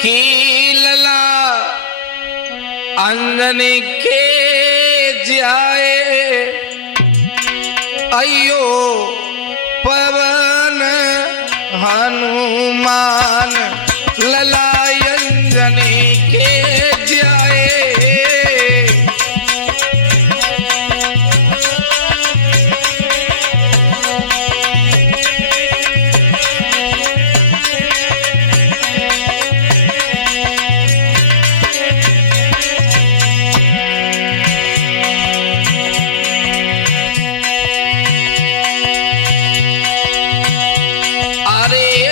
की लला अंजनी के जाए अयो पवन हनुमान लला अंजनी के जाए।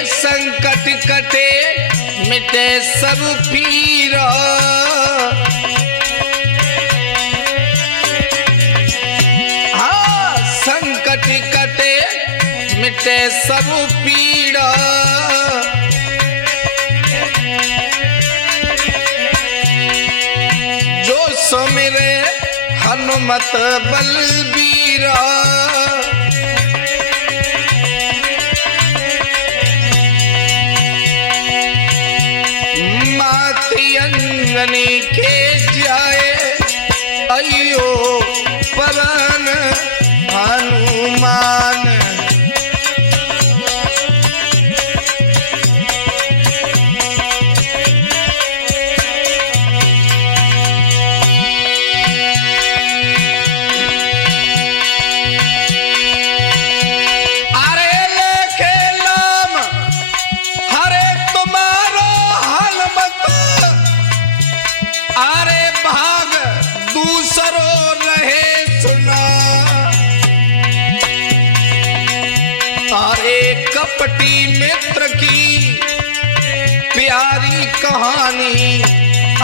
संकट कटे मिटे सब पीरा, हाँ संकट कटे मिटे सब पीड़ा। जो सुमिरे हनुमत बलबीरा, अंजनी के जाए अयो पवन हनुमान। अरे लेके नाम हरे तुम्हारो हनुमत, अरे भाग दूसरो रहे सुना। अरे कपटी मित्र की प्यारी कहानी,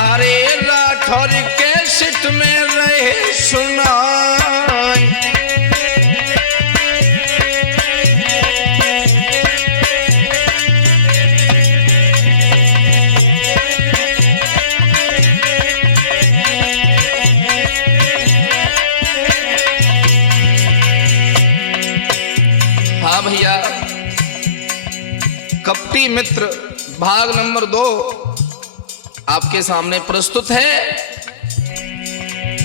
अरे राठौर के सिट में रहे सुना। हाँ भैया, कपटी मित्र भाग नंबर 2 आपके सामने प्रस्तुत है।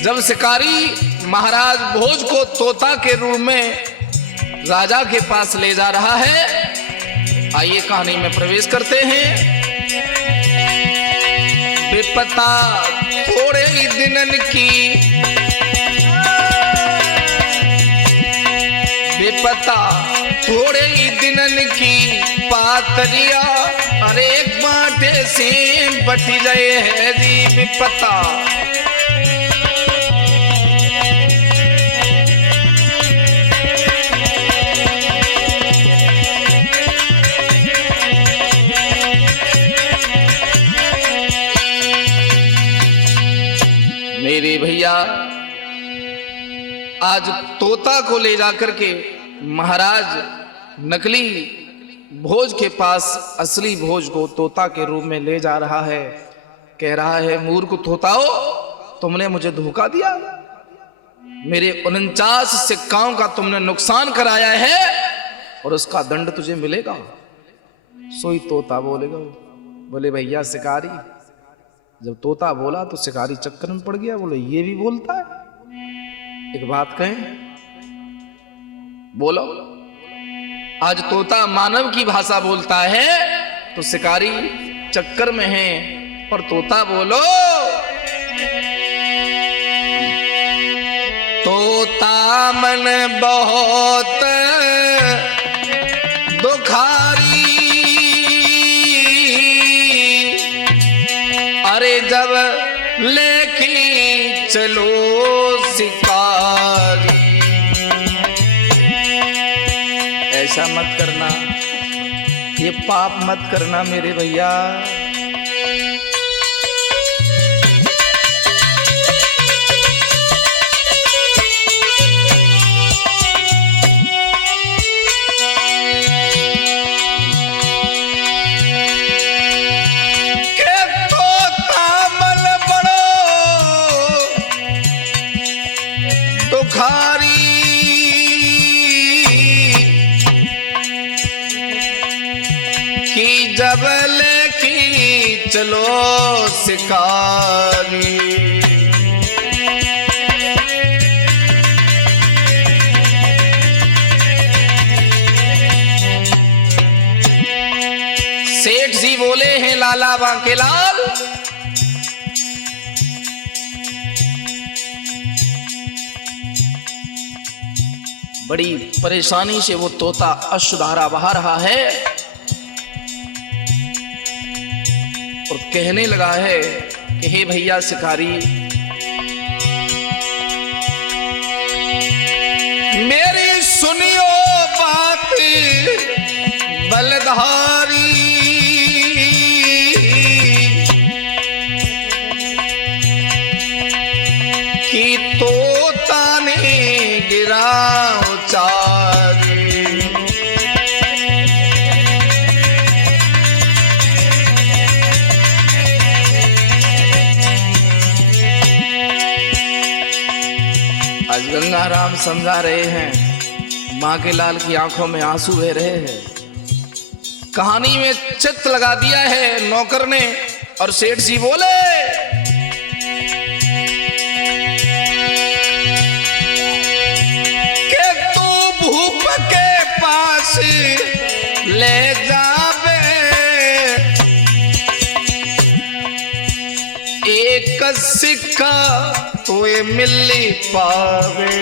जब शिकारी महाराज भोज को तोता के रूप में राजा के पास ले जा रहा है, आइए कहानी में प्रवेश करते हैं। विपता थोड़े ही दिनन की, विपता थोड़े ही दिनन की पातरिया, अरे एक बाटे से बटी जाए है जी विपता। मेरे भैया, आज तोता को ले जाकर के महाराज नकली भोज के पास असली भोज को तोता के रूप में ले जा रहा है। कह रहा है, मूर्ख तोताओ, तुमने मुझे धोखा दिया, मेरे 49 सिक्काओं का तुमने नुकसान कराया है और उसका दंड तुझे मिलेगा। सोई तोता बोलेगा, बोले भैया शिकारी, जब तोता बोला तो शिकारी चक्कर में पड़ गया। बोले ये भी बोलता है, एक बात कहें, बोलो। आज तोता मानव की भाषा बोलता है तो शिकारी चक्कर में है, और तोता बोलो। तोता मन बहुत दुखारी, अरे जब लेके चलो शिकारी। ऐसा मत करना, ये पाप मत करना मेरे भैया। चलो शिकारी। सेठ जी बोले हैं लाला बांकेलाल, बड़ी परेशानी से वो तोता अश्रुधारा बहा रहा है और कहने लगा है कि हे भैया शिकारी, मेरी सुनियो बात बलधारी, कि तोता ने गिरा उचारी। आज गंगाराम समझा रहे हैं, बांकेलाल की आंखों में आंसू बह रहे हैं। कहानी में चित्त लगा दिया है नौकर ने और सेठ जी बोले कि तू भूप के पास ले जावे, एक सिक्का तोए मिली पावे।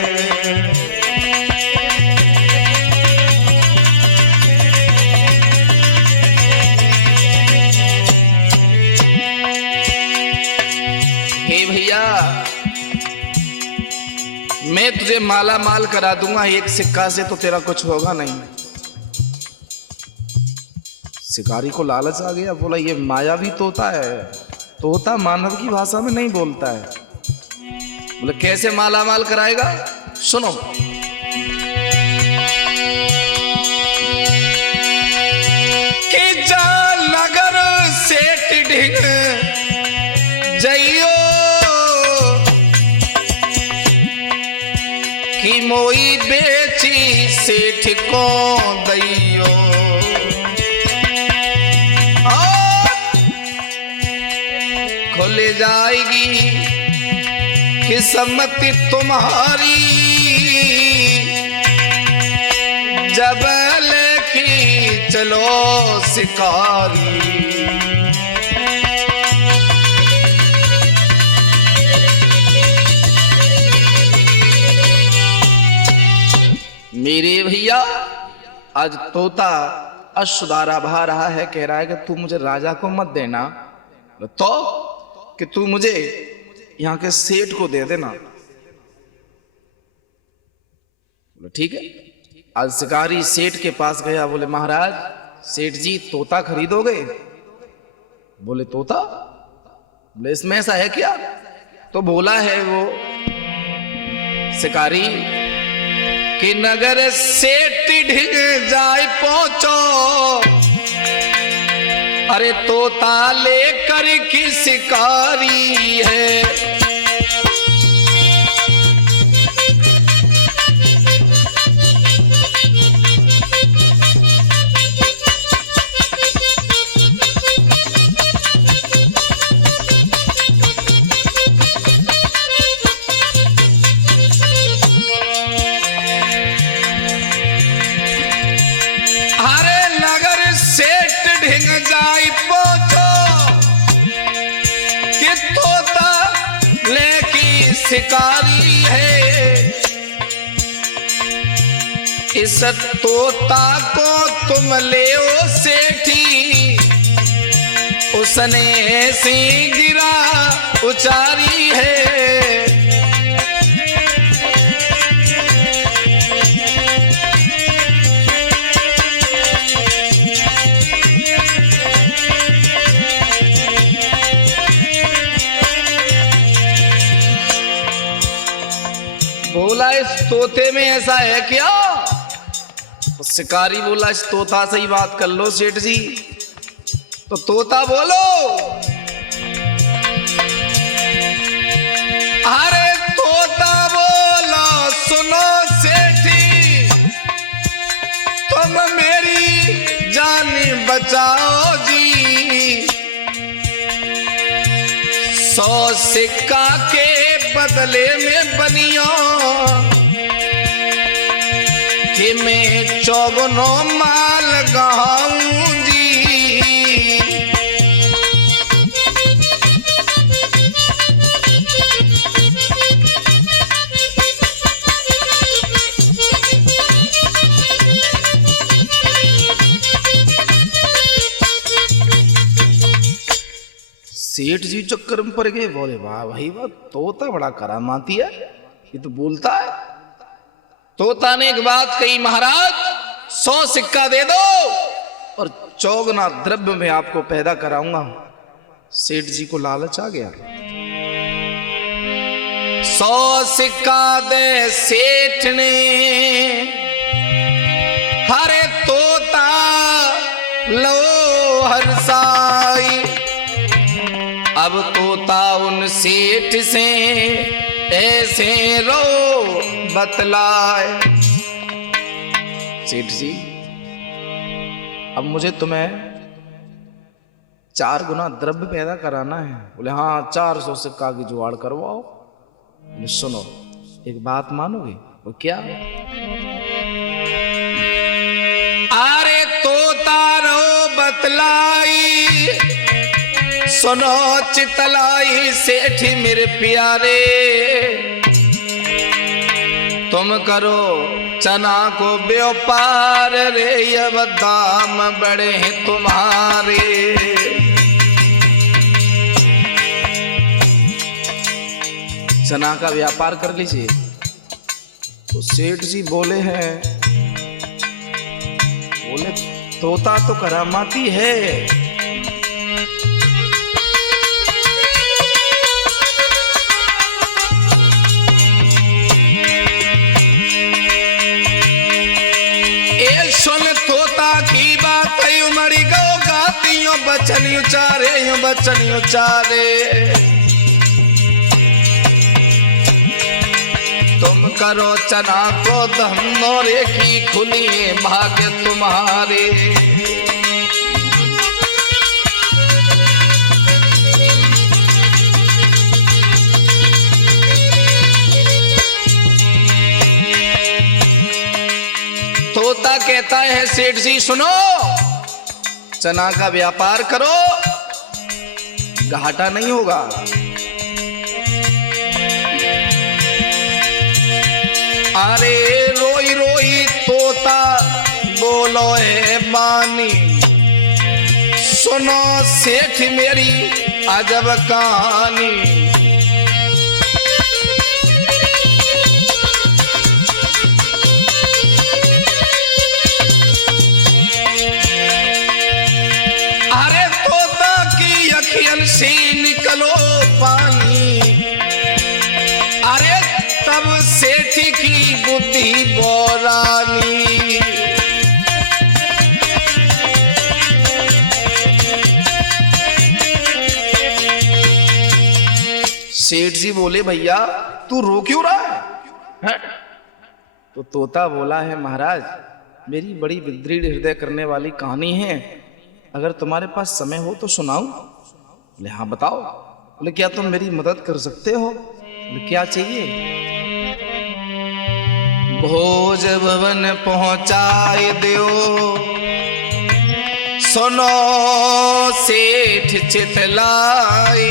हे भैया, मैं तुझे माला माल करा दूंगा, एक सिक्का से तो तेरा कुछ होगा नहीं। शिकारी को लालच आ गया, बोला ये माया भी तोता है, तोता मानव की भाषा में नहीं बोलता है। बोले कैसे माला माल कराएगा, सुनो। कि जा नगर सेठ ढिंग जइयो, कि मोई बेची सेठ को दैयो। खुल जाएगी किस्मत तुम्हारी, जब लेके चलो शिकारी। मेरे भैया, आज तोता अश्रुधारा बहा रहा है, कह रहा है कि तू मुझे राजा को मत देना, तो कि तू मुझे यहां के सेठ को दे देना। ठीक है। आज शिकारी सेठ के पास गया, बोले महाराज सेठ जी तोता खरीदोगे? बोले तोता? बोले इसमें ऐसा है क्या? तो बोला है वो शिकारी कि नगर सेठ ढिग जाए पहुंचो, अरे तोता लेकर की शिकारी है। शिकारी है, इस तोता को तुम ले ओ सेठी, उसने ऐसी गिरा उचारी है। बोला इस तोते में ऐसा है क्या? तो शिकारी बोला इस तोता से ही बात कर लो सेठ जी। तो तोता बोलो, अरे तोता बोलो सुनो सेठी, तुम मेरी जान बचाओ जी, 100 सिक्का के बदले में बनिया कि मैं 54 माल गाऊं जी। सेठ जी चक्कर में पड़ गए, बोले वाह भाई वाह, तोता बड़ा करामाती है, ये तो बोलता है। तोता ने एक बात कही, महाराज 100 सिक्का दे दो और 54 द्रव्य में आपको पैदा कराऊंगा। सेठ जी को लालच आ गया। 100 सिक्का दे सेठ ने, हरे तोता लो हरसाई। अब तोता उन सेठ से ऐसे रो बतलाए, सेठ जी अब मुझे तुम्हें 4 गुना द्रव्य पैदा कराना है। बोले हाँ 400 सिक्का की जुगाड़ करवाओ। सुनो एक बात मानोगे? वो क्या? अरे तोता रो बतलाई, सुनो चितलाई सेठ मेरे प्यारे, तुम करो चना को व्यापार रे, अब दाम बड़े हैं तुम्हारे। चना का व्यापार कर लीजिए। तो सेठ जी बोले हैं, बोले तोता तो करामाती है, सुन तोता की बात उमड़ी गो गातियों बचन उचारे, यूं बचन उचारे। तुम करो चना को दम और की खुली भाग्य तुम्हारे। तोता कहता है सेठ जी सुनो, चना का व्यापार करो, घाटा नहीं होगा। अरे रोई रोई तोता बोलो है मानी, सुनो सेठ मेरी अजब कहानी। से निकलो पानी, अरे तब सेठ की बुद्धि बोरानी। सेठ जी बोले भैया तू रो क्यों रहा है? तो तोता बोला है महाराज मेरी बड़ी विदृढ़ हृदय करने वाली कहानी है, अगर तुम्हारे पास समय हो तो सुनाऊं। बोले हाँ बताओ। बोले क्या तुम मेरी मदद कर सकते हो? बोले क्या चाहिए? भोज भवन पहुंचाए दो, सुनो सेठ चितलाई,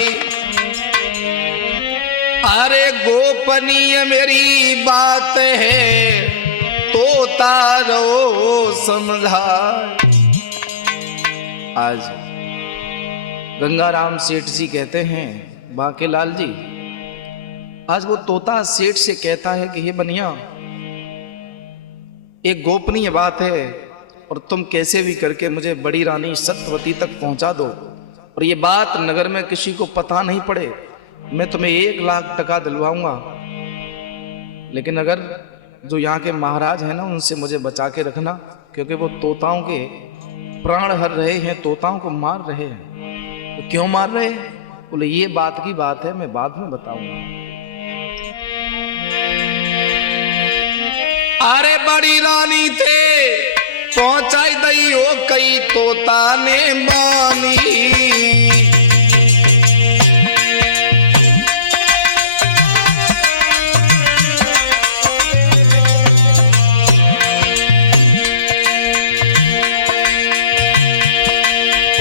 अरे गोपनीय मेरी बात है, तोता रो समझा। आज गंगाराम सेठ जी कहते हैं बांकेलाल जी, आज वो तोता सेठ से कहता है कि हे बनिया एक गोपनीय बात है और तुम कैसे भी करके मुझे बड़ी रानी सत्यवती तक पहुंचा दो और ये बात नगर में किसी को पता नहीं पड़े, मैं तुम्हें 1 लाख टका दिलवाऊंगा। लेकिन अगर जो यहाँ के महाराज हैं ना उनसे मुझे बचा के रखना, क्योंकि वो तोताओं के प्राण हर रहे हैं, तोताओं को मार रहे हैं। तो क्यों मार रहे हैं? बोले ये बात की बात है, मैं बाद में बताऊंगा। अरे बड़ी रानी थे पहुंचाई दई हो कई तोता ने मानी,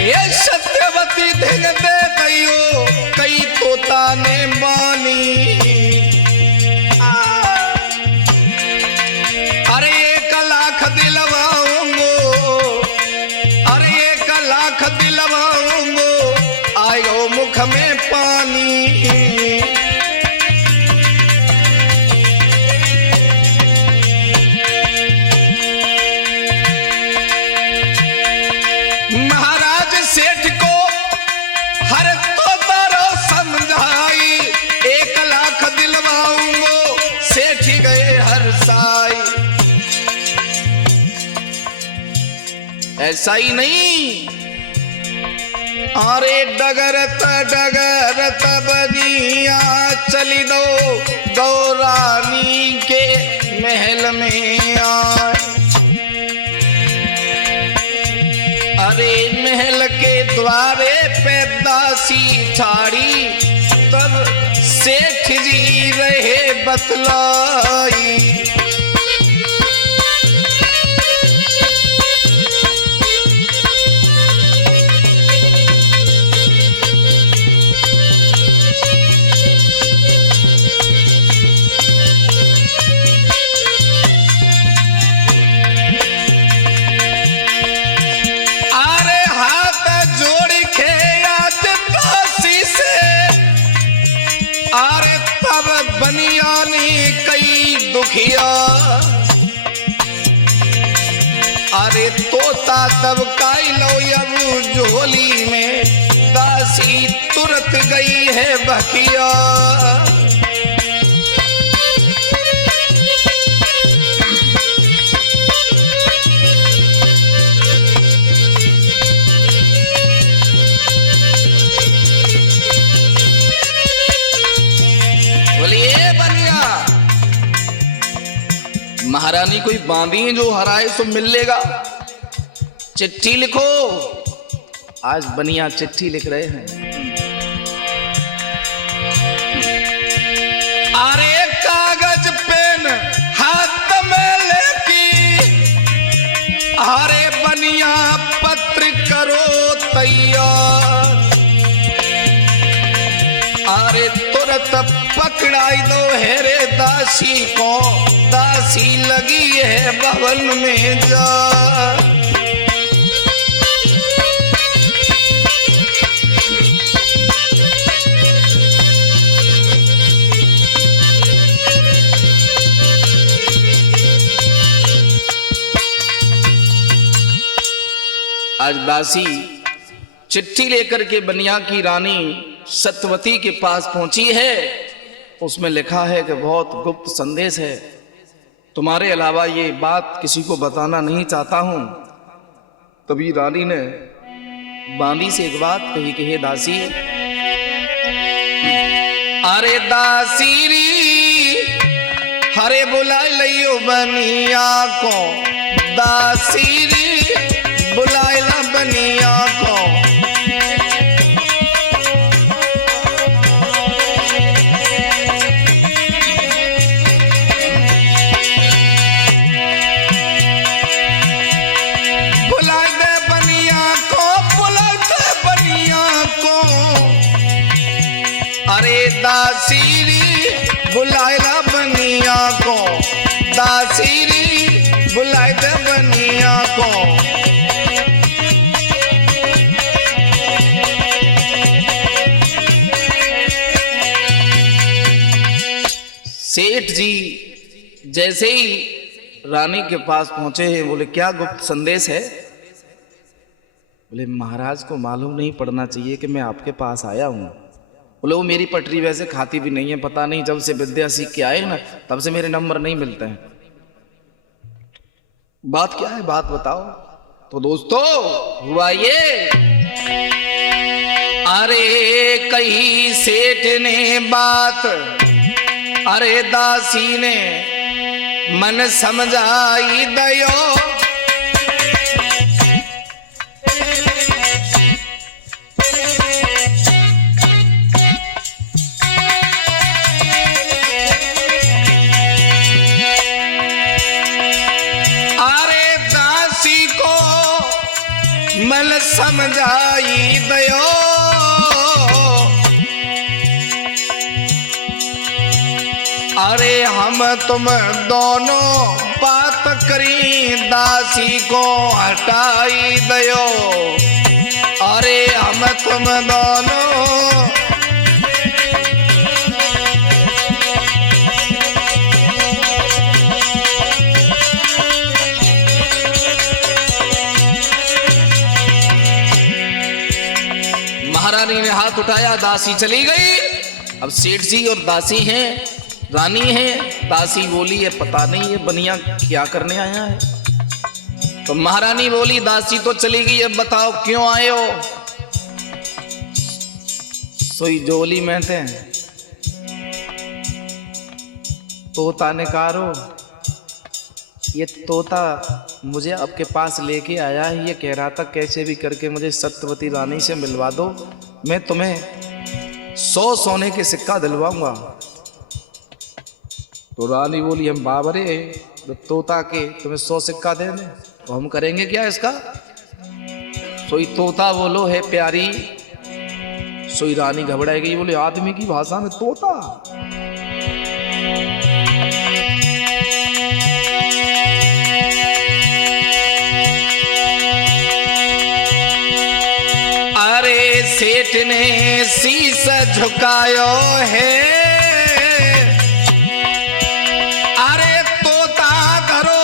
ये सत्यवती धिंग दे गयो कई तोता ने बानी। अरे 1 लाख दिलवाऊंगो, अरे 1 लाख दिलवाऊंगो, आयो मुख में पानी। महाराज सेठ को हर तो तारो समझाई, 1 लाख दिलवाऊंगो, सेठ गए हर साई। ऐसा ही नहीं, अरे डगरत डगरत बनिया चली दो गौरानी के महल में आए। अरे महल के द्वारे पे दासी ठाड़ी, तब सेठ जी रहे बतलाई। अरे तब बनिया ने कई दुखिया, अरे तोता तब काई लो अब झोली में, दासी तुरत गई है बखिया। महारानी कोई बांधी जो हराए सो मिल लेगा, चिट्ठी लिखो। आज बनिया चिट्ठी लिख रहे हैं। अरे कागज पेन हाथ में लेके, अरे बनिया पत्र करो तैयार। अरे तुरंत पकड़ाई दो हेरे दासी को, दासी लगी है भवन में जा। आज दासी चिट्ठी लेकर के बनिया की रानी सत्यवती के पास पहुंची है। उसमें लिखा है कि बहुत गुप्त संदेश है, तुम्हारे अलावा ये बात किसी को बताना नहीं चाहता हूं। तभी रानी ने बांदी से एक बात कही कि हे दासी, अरे दासी री हरे बुला लियो बनिया को, दासी री बुलाइला बनिया को। अरे दासीरी बुलाइला बनिया को, दासीरी बुलाए दे बनिया को। सेठ जी जैसे ही रानी के पास पहुंचे हैं, बोले क्या गुप्त संदेश है? बोले महाराज को मालूम नहीं पड़ना चाहिए कि मैं आपके पास आया हूं। बोले वो मेरी पटरी वैसे खाती भी नहीं है, पता नहीं जब से विद्या सीख के आए ना तब से मेरे नंबर नहीं मिलते हैं। बात क्या है, बात बताओ। तो दोस्तों हुआ ये, अरे कही सेठ ने बात, अरे दासी ने मन समझाई दयो। मन समझ जाई दयो। अरे हम तुम दोनों बात करी दासी को हटाई दयो। अरे हम तुम दोनों महारानी ने हाथ उठाया, दासी चली गई। अब सेठ जी और दासी हैं, रानी है। दासी बोली ये पता नहीं ये बनिया क्या करने आया है। तो महारानी बोली दासी तो चली गई, अब बताओ क्यों आए हो। सोई जोली में थे। तोता ने कहा ये तोता मुझे आपके पास लेके आया है, ये कह रहा था कैसे भी करके मुझे सत्यवती रानी से मिलवा दो, मैं तुम्हें 100 सोने के सिक्का दिलवाऊंगा। तो रानी बोली हम बाबरे तो तोता के तुम्हें 100 सिक्का दे दें तो हम करेंगे क्या इसका। सोई तोता बोलो है प्यारी। सोई रानी घबराई गई, बोले आदमी की भाषा में तोता। अरे सेठ ने शीश झुकायो है, अरे तोता करो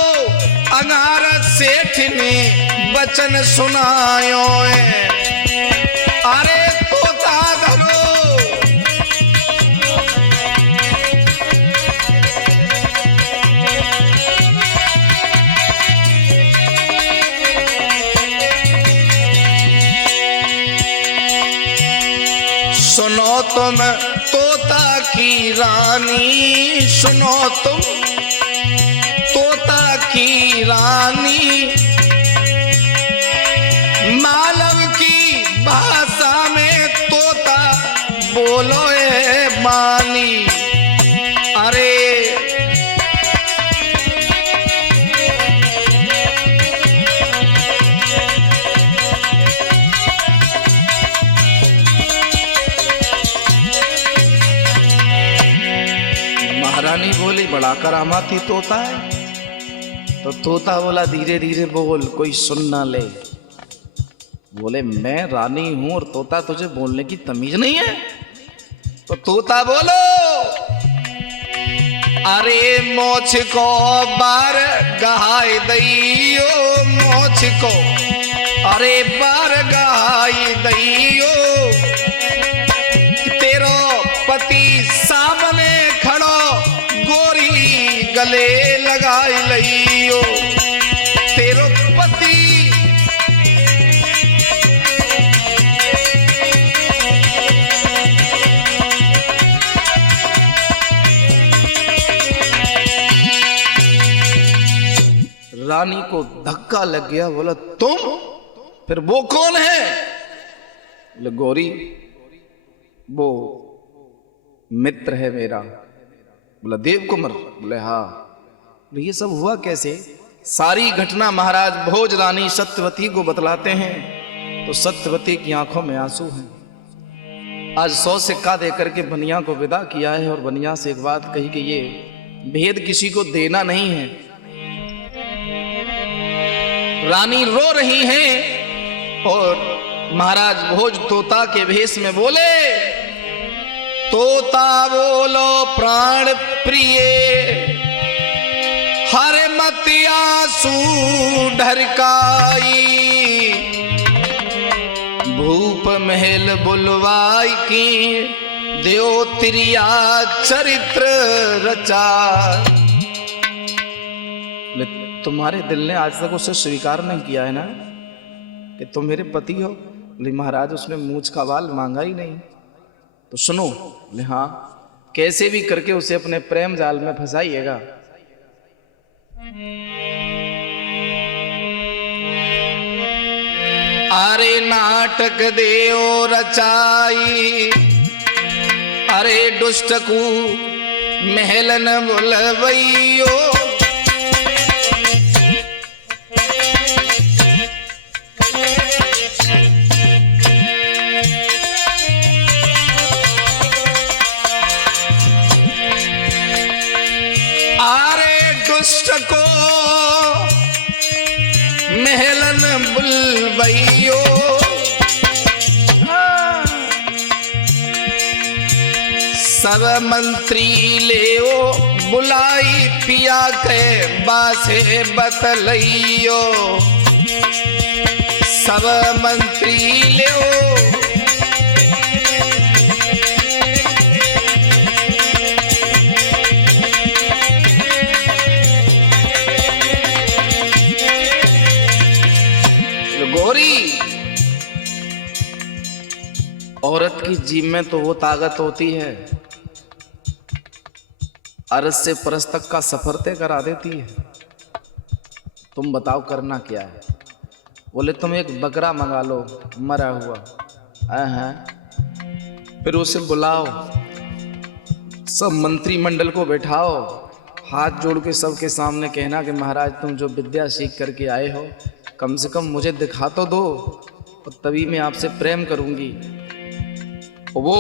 अंगार सेठ ने वचन सुनायो है। अरे तोता करो सुनो तुम तोता की रानी, सुनो तुम तोता की रानी, मालव की भाषा में तोता बोलो ए मानी। अरे महारानी बोली बड़ा करामाती तोता है। तो तोता बोला धीरे धीरे बोल, कोई सुन ना ले। बोले मैं रानी हूं और तोता तुझे बोलने की तमीज नहीं है। तो तोता बोलो अरे मोछ को बार गहाई दइयो, मोछ को अरे बार गहाई दइयो, तेरो पति सामने खड़ो गोरी गले लगाई लइयो। तेरो पति रानी को धक्का लग गया। बोला तुम, फिर वो कौन है? बोले गौरी वो मित्र है मेरा। बोला देव कुमार? बोले हाँ। ये सब हुआ कैसे? सारी घटना महाराज भोज रानी सत्यवती को बतलाते हैं। तो सत्यवती की आंखों में आंसू हैं। आज 100 सिक्का देकर के बनिया को विदा किया है और बनिया से एक बात कही कि ये भेद किसी को देना नहीं है। रानी रो रही हैं और महाराज भोज तोता के भेष में बोले तोता बोलो प्राण प्रिय, हर मत आंसू ढरकाई, भूप महल बुलवाई की देव तिरिया चरित्र रचा। तुम्हारे दिल ने आज तक उसे स्वीकार नहीं किया है ना कि तुम मेरे पति हो। बोले महाराज उसने मूंछ का बाल मांगा ही नहीं। तो सुनो। बोले हाँ, कैसे भी करके उसे अपने प्रेम जाल में फंसाइएगा। अरे नाटक देव रचाई, अरे दुष्ट को महलन बुलवैयो, भैयो सब मंत्री ले बुलाई पिया के बासे बतलइयो सब मंत्री ले औरत की जीभ में तो वो ताकत होती है अर्श से परस तक का सफर तय करा देती है। तुम बताओ करना क्या है? बोले तुम एक बकरा मंगा लो मरा हुआ है, फिर उसे बुलाओ, सब मंत्रिमंडल को बैठाओ, हाथ जोड़ के सबके सामने कहना कि महाराज तुम जो विद्या सीख करके आए हो कम से कम मुझे दिखा तो दो, और तभी मैं आपसे प्रेम करूंगी। वो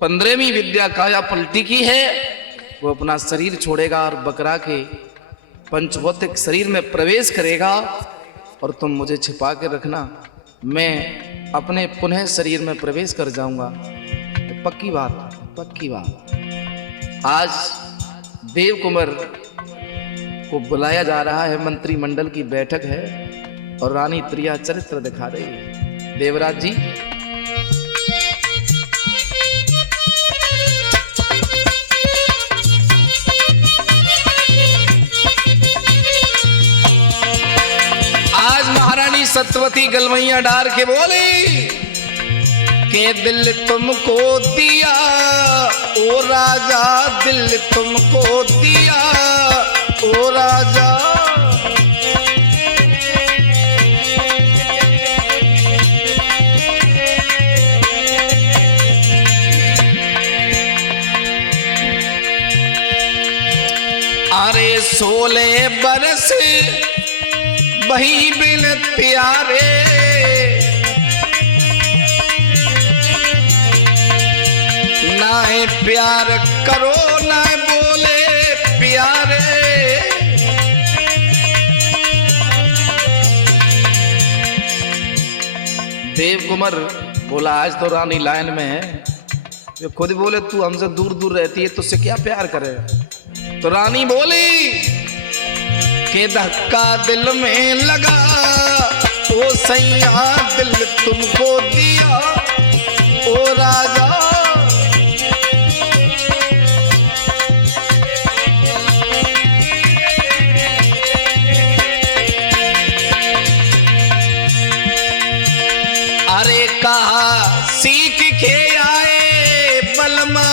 15वीं विद्या काया पलटी की है, वो अपना शरीर छोड़ेगा और बकरा के पंचभौतिक शरीर में प्रवेश करेगा, और तुम मुझे छिपा के रखना, मैं अपने पुनः शरीर में प्रवेश कर जाऊंगा। पक्की बात, पक्की बात। आज देव कुंवर को बुलाया जा रहा है, मंत्रिमंडल की बैठक है और रानी प्रिया चरित्र दिखा रही है। देवराज जी महारानी सत्यवती गलवैया डार के बोली के दिल तुमको दिया ओ राजा, दिल तुमको दिया ओ राजा, अरे 16 बरस वही बिन प्यारे, ना प्यार करो ना बोले प्यारे। देव कुंवर बोला आज तो रानी लाइन में है, ये खुद बोले तू हमसे दूर दूर रहती है तुझसे क्या प्यार करे। तो रानी बोली के धक्का दिल में लगा ओ सैया, दिल तुमको दिया ओ राजा, अरे कहा सीख के आए बलमा,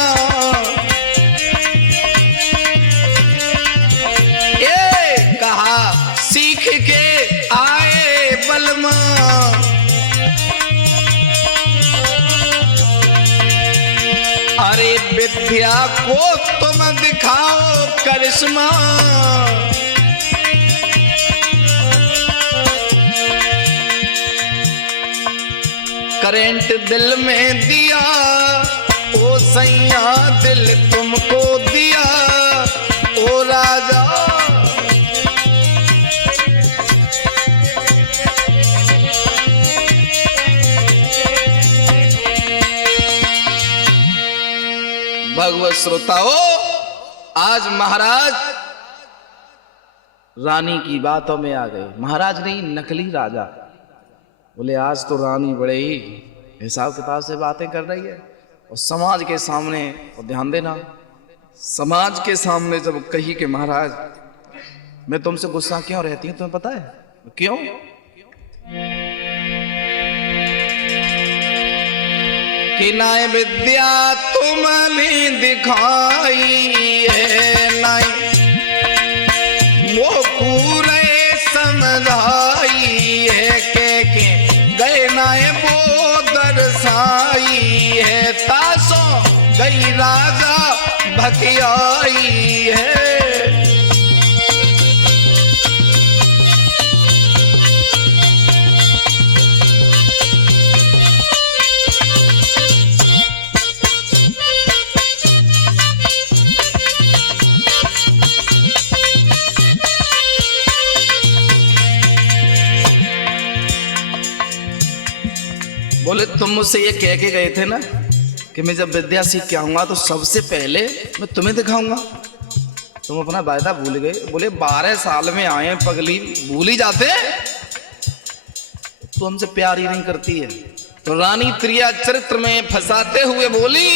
सीख के आए बलमा, अरे विद्या को तुम दिखाओ करिश्मा, करंट दिल में दिया ओ सैया, दिल तुमको दिया ओ राजा, भगवत श्रोताओ आज महाराज रानी की बातों में आ गए। महाराज नहीं नकली राजा। बोले आज तो रानी बड़े ही हिसाब किताब से बातें कर रही है, और समाज के सामने, और ध्यान देना समाज के सामने जब कही कि महाराज मैं तुमसे गुस्सा क्यों रहती हूं, तुम्हें पता है क्यों? कि नाय विद्या तुमने दिखाई है, नाय वो पूरे समझाई है, के गए नाय वो दर्शाई है, तासो गई राजा भकियाई है। बोले तुम मुझसे ये कह के गए थे ना कि मैं जब विद्या सीख के आऊंगा तो सबसे पहले मैं तुम्हें दिखाऊंगा, तुम अपना वायदा भूल गए। बोले 12 साल में आए पगली, भूल ही जाते, तो हमसे प्यार ही नहीं करती है। तो रानी त्रिया चरित्र में फंसाते हुए बोली,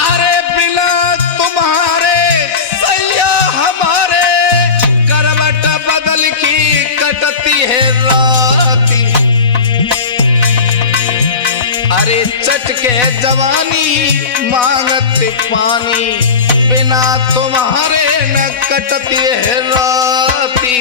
अरे बिना तुम्हारे सैया हमारे करवट बदल की कटती है राती। अरे चटके जवानी मांगते पानी, बिना तुम्हारे न कटती है राती।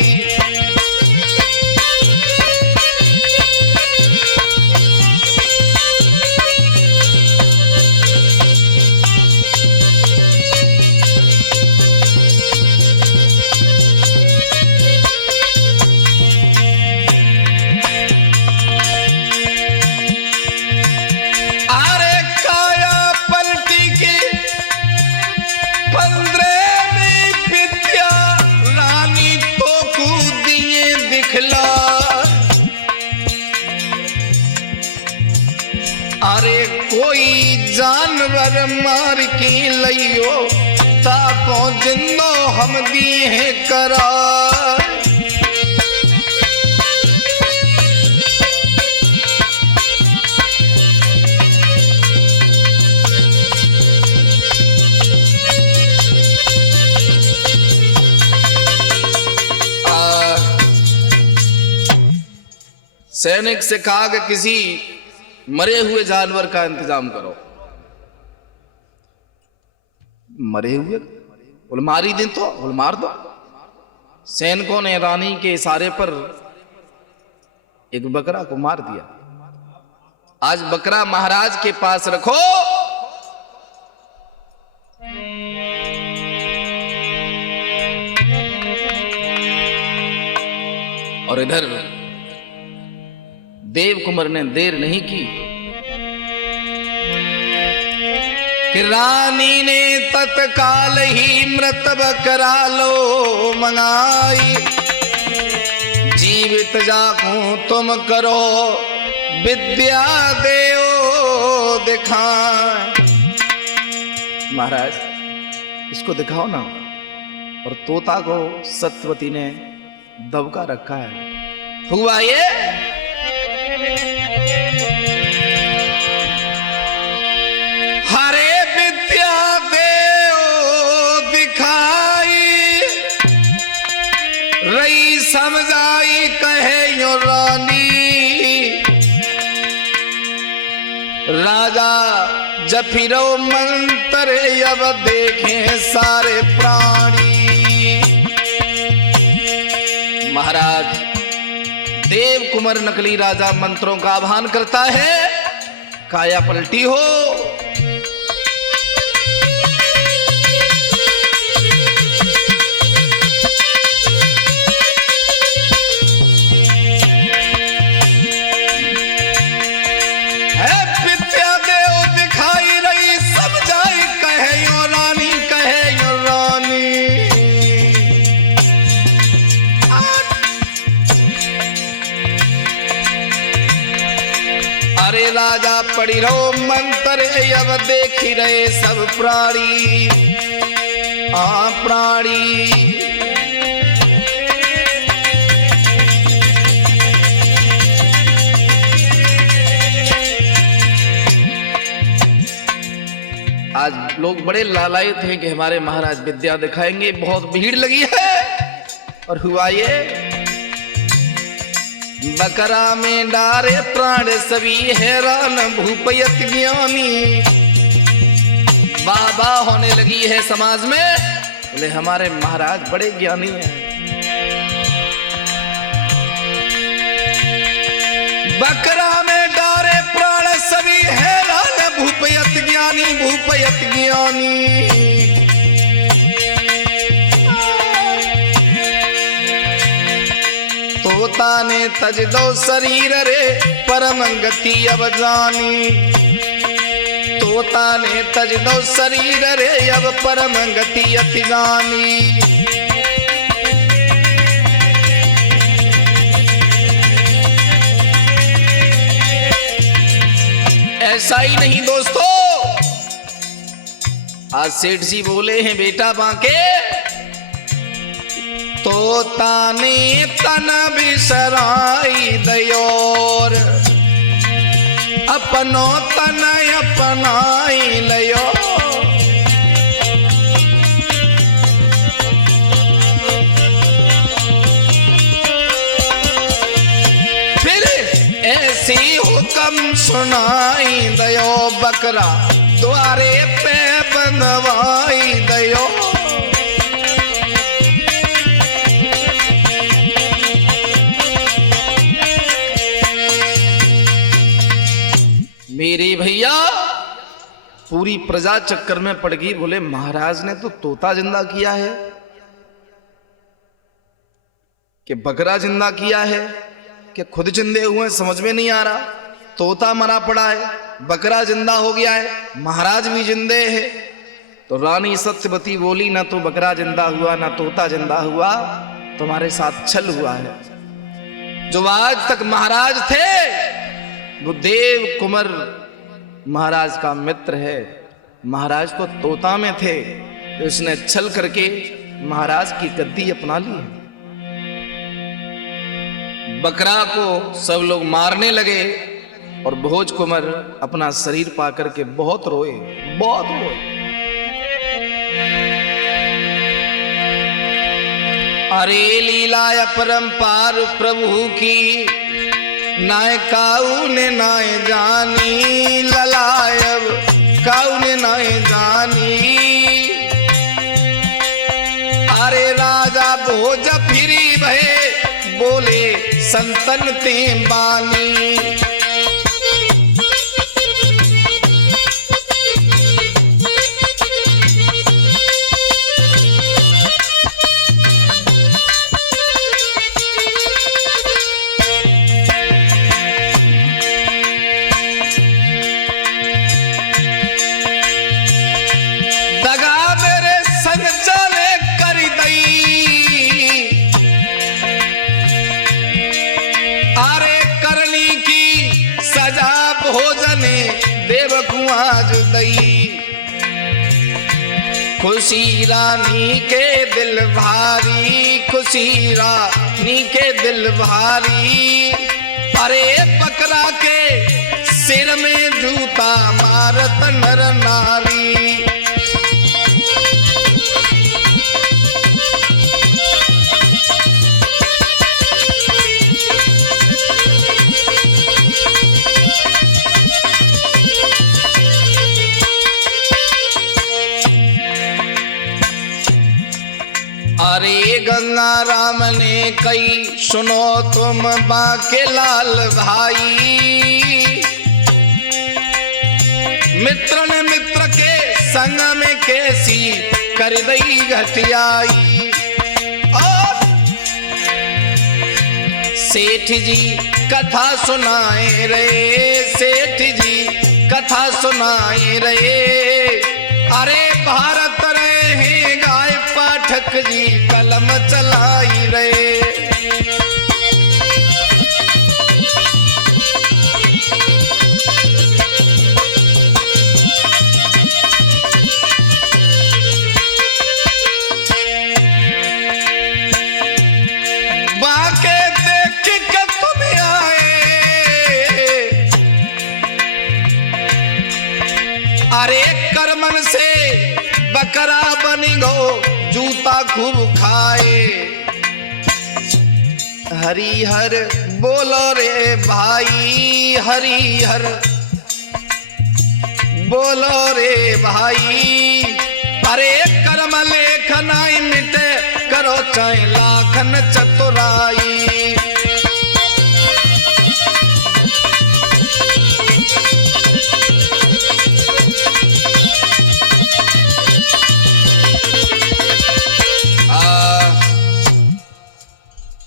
अरे कोई जानवर मार के लियो ताको जिंदो हम दिए हैं करार। सैनिक से कहा कि किसी मरे हुए जानवर का इंतजाम करो। मरे हुए? बोले मार ही दे तो, बोले मार दो। सैनिकों ने रानी के इशारे पर एक बकरा को मार दिया। आज बकरा महाराज के पास रखो, और इधर देव कुंवर ने देर नहीं की कि रानी ने तत्काल ही मृत बकरा लो मंगाई। जीवित जाकूं तुम करो विद्या देओ दिखाए। महाराज इसको दिखाओ ना। और तोता को सत्यवती ने दबका रखा है। हुआ ये हरे विद्या देओ दिखाई, रई समझाई कहे यो रानी। राजा जफिरो मंत्र अब देखें सारे प्राणी। महाराज देव कुंवर नकली राजा मंत्रों का आह्वान करता है, काया पलटी हो। विद्या देओ दिखाई रही समझाई कहे यो रानी, कहे यो रानी। अरे राजा पढ़ी रहो मंत्र अब देख ही रहे सब प्राणी। प्राणी आज लोग बड़े लालायित हैं कि हमारे महाराज विद्या दिखाएंगे, बहुत भीड़ लगी है। और हुआ ये बकरा में डारे प्राण सभी हैरान भूपयत ज्ञानी। बाबा होने लगी है समाज में, बोले हमारे महाराज बड़े ज्ञानी हैं। बकरा में डारे प्राण सभी हैरान भूपयत ज्ञानी, भूपयत ज्ञानी। तोता ने तज दो शरीर रे परम गति अब जानी। तोता ने तज दो शरीर रे अब परम गति अति जानी। ऐसा ही नहीं दोस्तों, आज सेठ जी बोले हैं बेटा बांके, तोता ने तन बिसराई दयोर, अपनो तन अपनाई लयो। फिर ऐसी हुक्म सुनाई दयो, बकरा द्वारे पे बंधवाई दयो। मेरे भैया पूरी प्रजा चक्कर में पड़ गई, बोले महाराज ने तो तोता जिंदा किया है कि बकरा जिंदा किया है कि खुद जिंदे हुए, समझ में नहीं आ रहा। तोता मरा पड़ा है, बकरा जिंदा हो गया है, महाराज भी जिंदे है। तो रानी सत्यवती बोली, ना तो बकरा जिंदा हुआ ना तोता जिंदा हुआ, तुम्हारे साथ छल हुआ है। जो आज तक महाराज थे वो देव कुंवर महाराज का मित्र है, महाराज तो तोता में थे, तो उसने छल करके महाराज की गद्दी अपना ली है। बकरा को सब लोग मारने लगे और भोज कुंवर अपना शरीर पाकर के बहुत रोए, बहुत रोए। अरे लीला अपरंपार प्रभु की, नाय काऊ ने नाय जानी, ललायब काऊ ने नाय जानी। अरे राजा भोज फिरी भये, बोले संतन ते बानी। आज दई खुशी रानी के दिल भारी, खुशी रानी के दिल भारी। अरे बकरा के सिर में जूता मारत नर नारी। अरे गंगा राम ने कही, सुनो तुम बाके लाल भाई। मित्र ने मित्र के संग में कैसी कर दई घटियाई। और सेठ जी कथा सुनाए रहे, सेठ जी कथा सुनाए रहे। अरे भारत रहे गाय पाठक जी कलम चलाई रहे। बाके देख के तुम आए, अरे करमन से बकरा बनी गो जूता खूब खाए। हरिहर बोलो रे भाई, हरिहर बोलो रे भाई। अरे कर्म लेख नाई मिटे, करो चाहे लाखन चतुराई।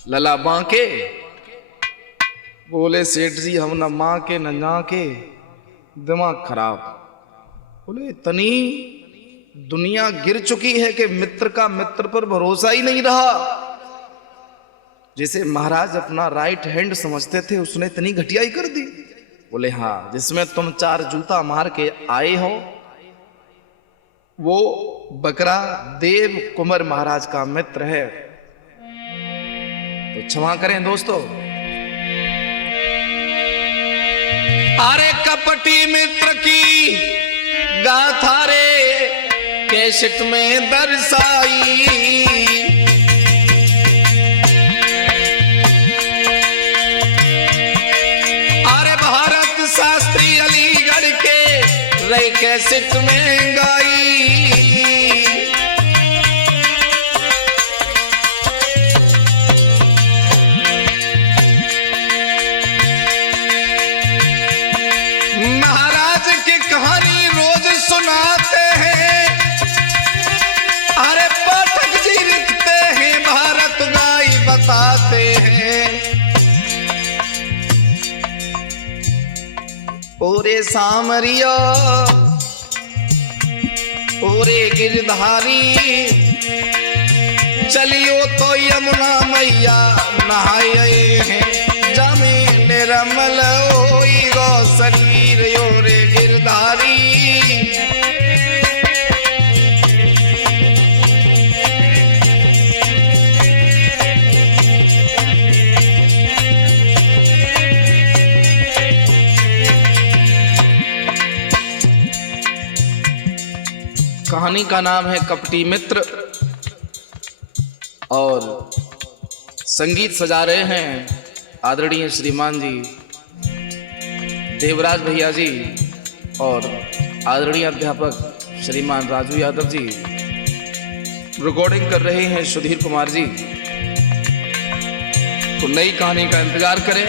लला बांके बोले, सेठ जी हम न मां के न ना के, दिमाग खराब। बोले इतनी दुनिया गिर चुकी है कि मित्र का मित्र पर भरोसा ही नहीं रहा। जैसे महाराज अपना राइट हैंड समझते थे, उसने इतनी घटियाई कर दी। बोले हाँ, जिसमें तुम 4 जूता मार के आए हो वो बकरा देव कुंवर महाराज का मित्र है, तो क्षमा करें दोस्तों। अरे कपटी मित्र की गाथा रे कैसेट में दर्शाई, अरे भारत शास्त्री अलीगढ़ के रे कैसेट में गाई। महाराज की कहानी रोज सुनाते हैं, अरे पाठक जी लिखते हैं, भारत गाई बताते हैं। ओरे सामरिया ओरे गिरधारी, चलियो तो यमुना मैया नहाए हैं, जमे निर्मल होई गो शरीर ओरे गिरधारी। कहानी का नाम है कपटी मित्र, और संगीत सजा रहे हैं आदरणीय श्रीमान जी देवराज भैया जी और आदरणीय अध्यापक श्रीमान राजू यादव जी। रिकॉर्डिंग कर रहे हैं सुधीर कुमार जी। तो नई कहानी का इंतजार करें।